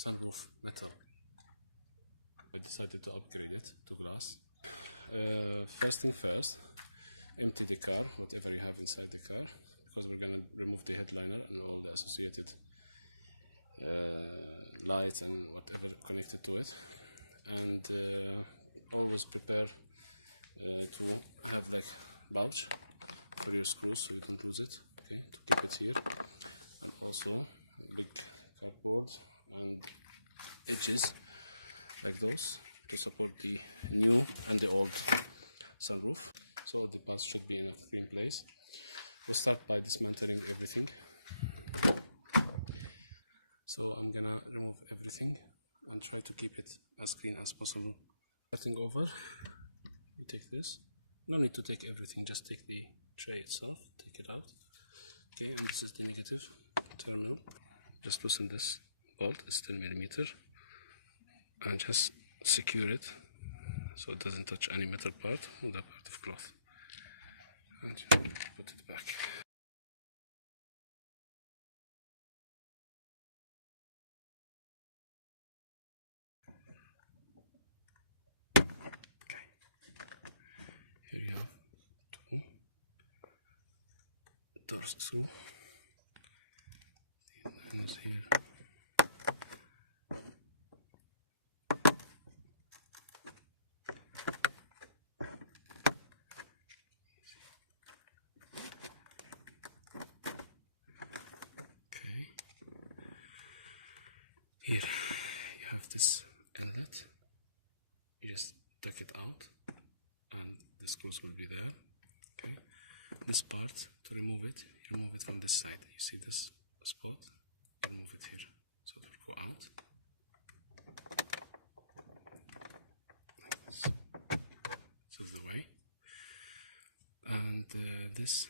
sunroof metal. We decided to upgrade it to glass. First thing first, empty the car, whatever you have inside the car, because we're gonna remove the headliner and all the associated lights and whatever connected to it. And always prepare to have like bulge for your screws so you don't lose it. Okay, to keep it here. Also, like cardboard and edges like those to support the new and the old sunroof. So the parts should be in a clean place. We'll start by dismantling everything. So I'm gonna remove everything and try to keep it as clean as possible. Starting over, you take this. No need to take everything, just take the tray itself, take it out. Okay, and this is the negative terminal. Just loosen this bolt, it's 10mm, and just secure it so it doesn't touch any metal part or that part of cloth. And put it back. Okay. Here you have two doors through. The line is here. Take it out and the screws will be there. Okay, this part, to remove it, you remove it from this side. You see this spot? Remove it here so it will go out like this. This is the way. And this,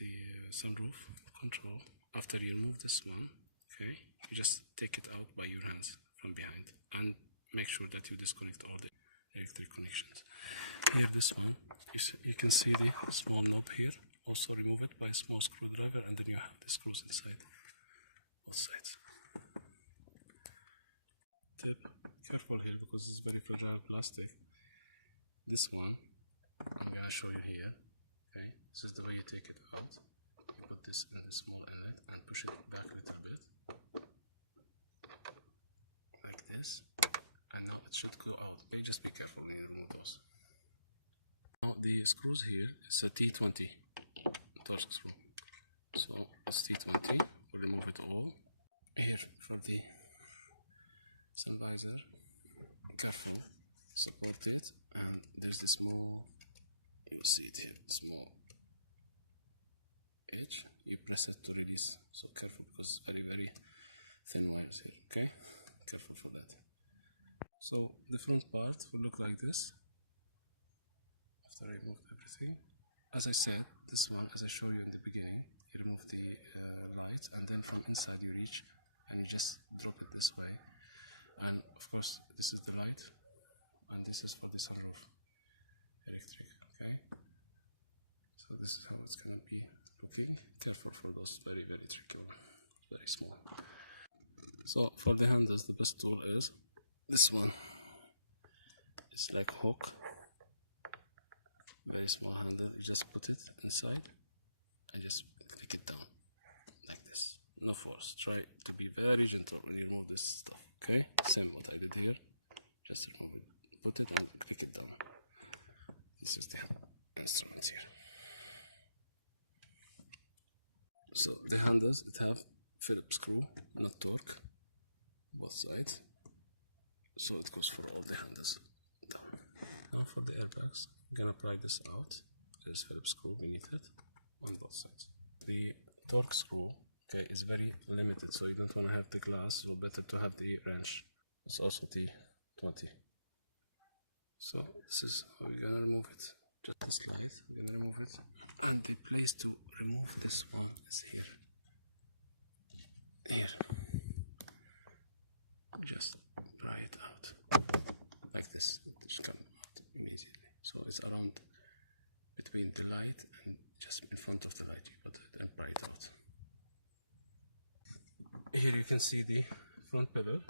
the sunroof control, after you remove this one, okay, you just take it out by your hands from behind and make sure that you disconnect all the electric connections. Here, this one, you can see the small knob here. Also remove it by a small screwdriver, and then you have the screws inside both sides. Tip, careful here because it's very fragile plastic. This one, I'm gonna show you here. Okay, this is the way you take it out. You put this in the small inlet and push it back a little bit, like this. And now it should go out. Just be careful when you remove those. Now the screws here is a T20 torque screw. So it's T20. We'll remove it all. Here for the sun visor, careful, support it, and there's the small, you'll see it here, small edge. You press it to release. So careful because it's very, very thin wires here. Okay, careful for that. So the front part will look like this after I remove everything. As I said, this one, as I showed you in the beginning, you remove the lights and then from inside you reach and you just drop it this way. And of course, this is the light and this is for the sunroof, electric, okay? So this is how it's going to be looking. Careful for those very, very tricky ones, very small. So for the handles, the best tool is this one. It's like hook, very small handle. You just put it inside and just click it down like this. No force. Try to be very gentle when you remove this stuff. Okay, same what I did here. Just remove it, put it and click it down. This is the instrument here. So the handles, it have Phillips screw, not torque, both sides. So it goes for all the handles down. Now for the airbags, I'm gonna pry this out. There's Phillips screw beneath it on both sides. The torque screw, okay, is very limited, so you don't want to have the glass, so better to have the wrench. It's also T20. So this is how we're gonna remove it. Just a slide, we're gonna remove it. And the place to remove this one is here. Here. Just pry it out like this. It should come out immediately. So it's around between the light and just in front of the light. You put it and pry it out. Here you can see the front pillar.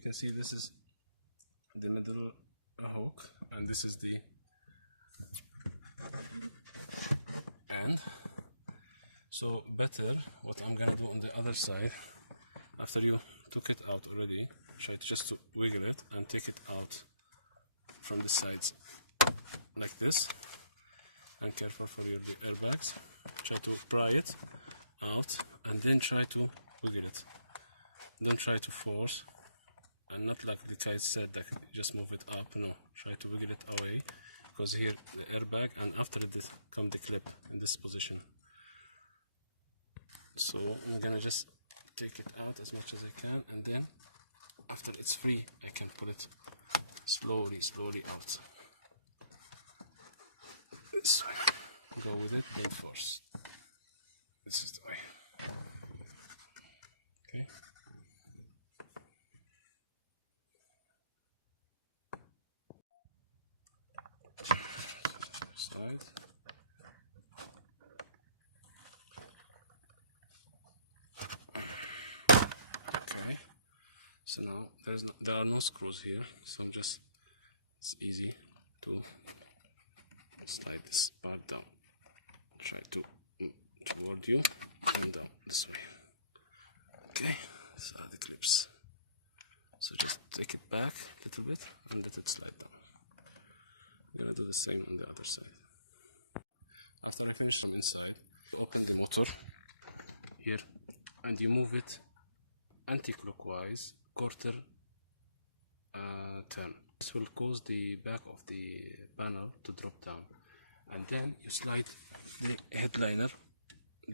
you can see this is the middle hook and this is the end. So better what I'm gonna do on the other side, after you took it out already, try to just to wiggle it and take it out from the sides like this, and careful for your airbags. Try to pry it out and then try to wiggle it. Don't try to force, and not like the guy said that just move it up. No, try to wiggle it away, because here the airbag, and after this come the clip in this position. So I'm gonna just take it out as much as I can, and then after it's free I can pull it slowly out. This way. Go with it, don't force. This is the way. Okay. Side. Okay. So now there are no screws here, so it's easy to slide this part down. Try to toward you and down this way. Okay, these are the clips. So just take it back a little bit and let it slide down. I'm gonna do the same on the other side. After I finish from inside, you open the motor here and you move it anti-clockwise, quarter turn. This will cause the back of the panel to drop down, and then you slide the headliner,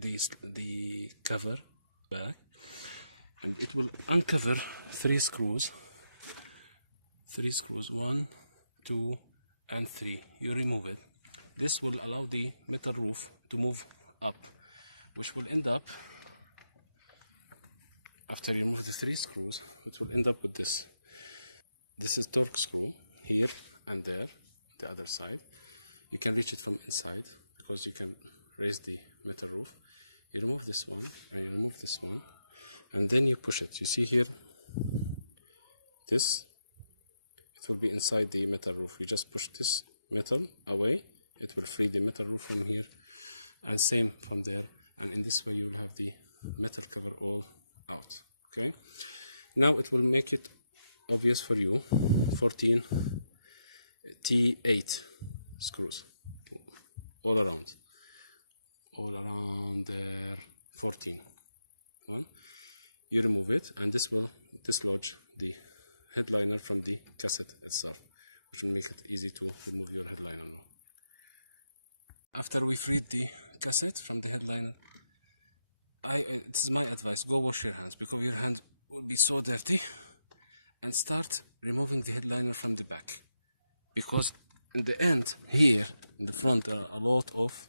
the cover back, and it will uncover three screws, 1, 2 and 3. You remove it. This will allow the metal roof to move up, which will end up, after you remove the 3 screws, it will end up with this. This is torque screw here and there, the other side. You can reach it from inside because you can raise the metal roof. You remove this one, and you remove this one, and then you push it. You see here, this, it will be inside the metal roof. You just push this metal away, it will free the metal roof from here, and same from there, and in this way you have the metal cover all out. Okay, now it will make it obvious for you. 14 T8 screws all around there, 14. You remove it, and this will dislodge the headliner from the cassette itself, which will make it easy to remove your headliner. After we freed the cassette from the headliner, it's my advice, go wash your hands, because your hand will be so dirty, and start removing the headliner from the back, because in the end here in the front there are a lot of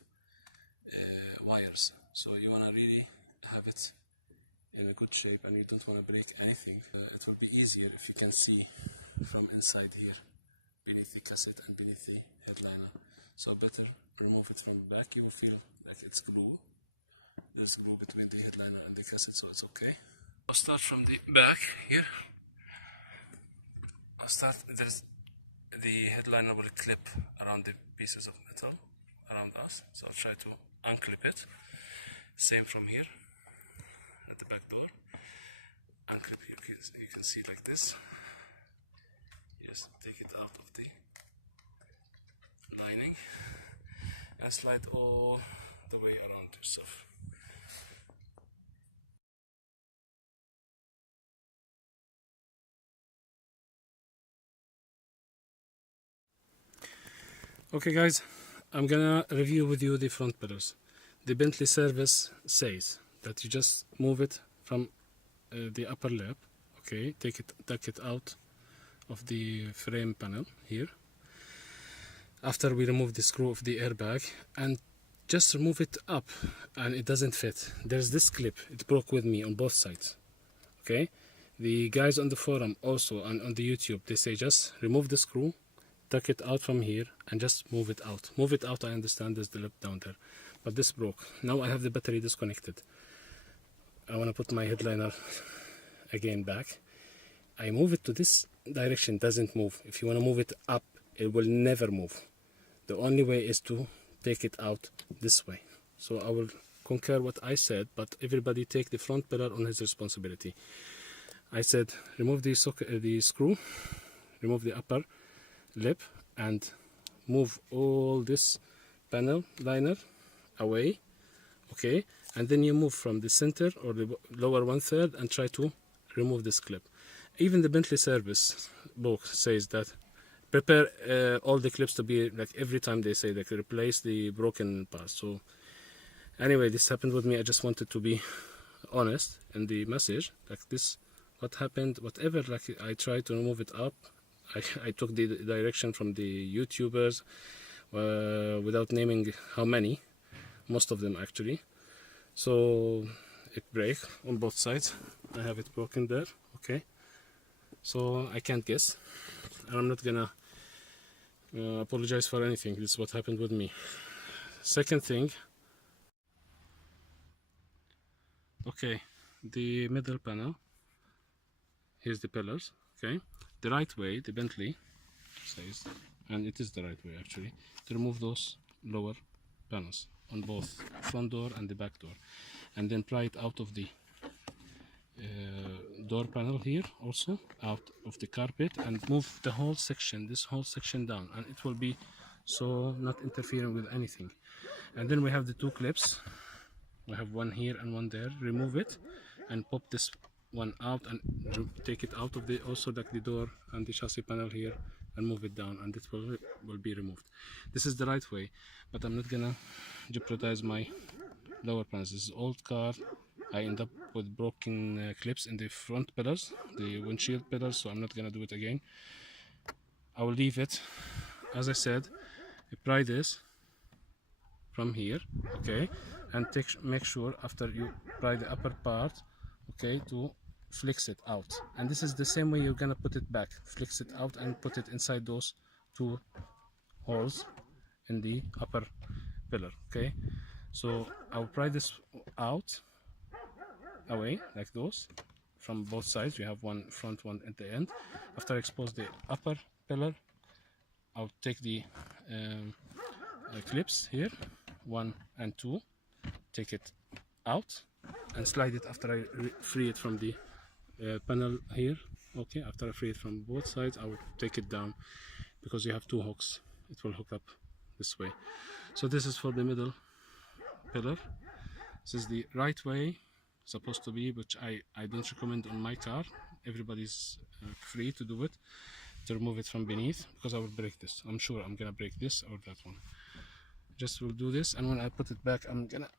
wires, so you want to really have it in a good shape, and you don't want to break anything. It will be easier if you can see from inside here, beneath the cassette and beneath the headliner. So better remove it from the back. You will feel like it's glue. There's glue between the headliner and the cassette, so it's okay. I'll start from the back here. There's the headliner will clip around the pieces of metal around us, so I'll try to unclip it. Same from here at the back door. Unclip, you can see like this. Yes, take it out of the lining and slide all the way around yourself. Okay guys, I'm gonna review with you the front pillars. The Bentley service says that you just move it from the upper lip, okay, take it out of the frame panel here, after we remove the screw of the airbag, and just remove it up, and it doesn't fit. There's this clip, it broke with me on both sides, okay. The guys on the forum also and on the YouTube, they say just remove the screw, tuck it out from here, and just move it out. Move it out, I understand there's the lip down there, but this broke. Now I have the battery disconnected. I want to put my headliner again back. I move it to this direction, doesn't move. If you want to move it up, it will never move. The only way is to take it out this way. So I will concur what I said, but everybody take the front pillar on his responsibility. I said remove the screw, remove the upper lip, and move all this panel liner away, okay, and then you move from the center or the lower 1/3 and try to remove this clip. Even the Bentley service book says that prepare all the clips to be like, every time they say like replace the broken parts. So anyway, this happened with me. I just wanted to be honest in the message, like this what happened, whatever, like I tried to remove it up. I took the direction from the YouTubers without naming how many, most of them actually. So it break on both sides. I have it broken there, okay. So I can't guess, and I'm not gonna apologize for anything. This is what happened with me. Second thing, okay, the middle panel, here's the pillars, okay. The right way, the Bentley says, and it is the right way actually, to remove those lower panels on both front door and the back door, and then pry it out of the door panel here, also out of the carpet, and move the whole section, this whole section down, and it will be so not interfering with anything. And then we have the two clips, we have one here and one there. Remove it and pop this one out and take it out of the, also like the door and the chassis panel here, and move it down, and it will be removed. This is the right way, but I'm not gonna jeopardize my lower panels. This is old car. I end up with broken clips in the front pillars, the windshield pillars, so I'm not gonna do it again. I will leave it as I said. Pry this from here, okay, and make sure after you pry the upper part, okay, to flex it out. And this is the same way you're gonna put it back. Flex it out and put it inside those two holes in the upper pillar, okay. So I'll pry this out away like those from both sides. You have one front, one at the end. After I expose the upper pillar, I'll take the clips here, 1 and 2, take it out and slide it after I free it from the panel here, okay. After I free it from both sides, I will take it down, because you have two hooks, it will hook up this way. So this is for the middle pillar. This is the right way supposed to be, which I don't recommend on my car. Everybody's free to do it, to remove it from beneath, because I will break this. I'm sure I'm gonna break this or that one. Just will do this, and when I put it back, I'm gonna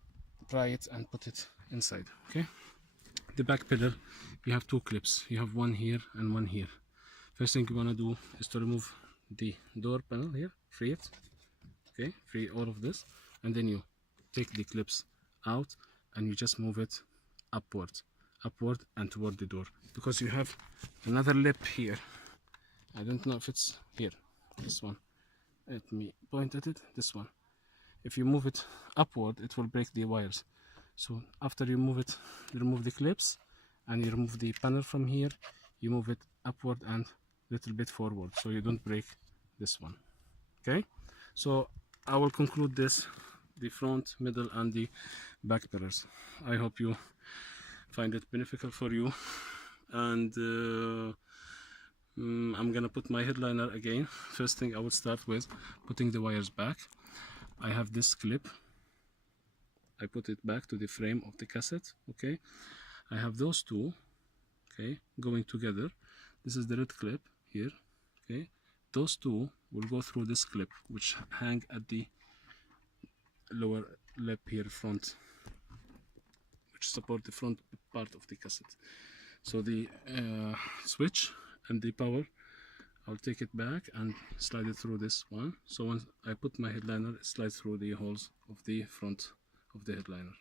pry it and put it inside, okay. The back pillar, you have two clips. You have one here and one here. First thing you want to do is to remove the door panel here, free it, okay, free all of this, and then you take the clips out and you just move it upward and toward the door, because you have another lip here. I don't know if it's here, this one, let me point at it, this one. If you move it upward, it will break the wires. So after you move it, you remove the clips and you remove the panel from here, you move it upward and a little bit forward, so you don't break this one, okay. So I will conclude this, the front, middle and the back pillars. I hope you find it beneficial for you, and I'm gonna put my headliner again. First thing I will start with putting the wires back. I have this clip, I put it back to the frame of the cassette, okay. I have those two, okay, going together. This is the red clip here, okay. Those two will go through this clip, which hang at the lower lip here front, which support the front part of the cassette. So the switch and the power, I'll take it back and slide it through this one. So once I put my headliner, it slides through the holes of the front of the headliner.